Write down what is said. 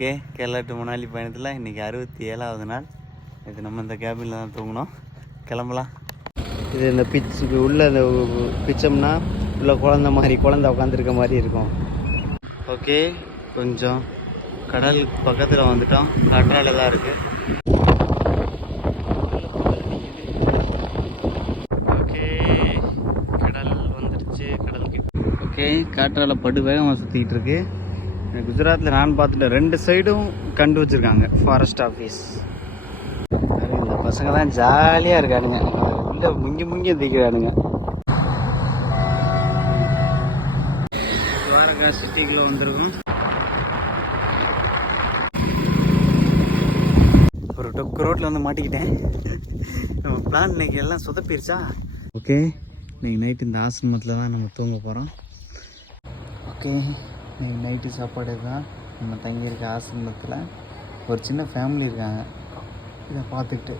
Okay, Kerala to Manali பயணத்தில் இன்றைக்கி 67வது நாள். இது நம்ம இந்த கேபினில் தான் தூங்கினோம். கிளம்பலாம். இது இந்த பிச்சுக்கு உள்ளே இந்த பிச்சோம்னா உள்ள குழந்த உட்காந்துருக்க மாதிரி இருக்கும். ஓகே, கொஞ்சம் கடல் பக்கத்தில் வந்துட்டோம். காற்றால தான் இருக்குது. ஓகே, கடல் வந்துடுச்சு. கடலுக்கு ஓகே, காற்றால படு வேகமாக சுற்றிக்கிட்டு இருக்கு. குஜராத்தில் நான் பார்த்துட்டேன், 2 சைடும் கண்டு வச்சுருக்காங்க ஃபாரஸ்ட் ஆஃபீஸ். இந்த பசங்க தான் ஜாலியாக இருக்கானுங்க. இல்லை முங்கி தீக்கிறானுங்க. துவாரகா சிட்டிக்குள்ளே வந்திருக்கோம். ஒரு டொக்கு ரோட்டில் வந்து மாட்டிக்கிட்டேன். நம்ம பிளான் இன்னைக்கு எல்லாம் சொதப்பிருச்சா. ஓகே, இன்னைக்கு நைட்டு இந்த ஆசிரமத்தில் தான் நம்ம தூங்க போகிறோம். ஓகே, இன்னைக்கு நைட்டு சாப்பாடு தான். நம்ம தங்கியிருக்க ஆசிரமத்தில் ஒரு சின்ன ஃபேமிலி இருக்காங்க. இதை பார்த்துக்கிட்டு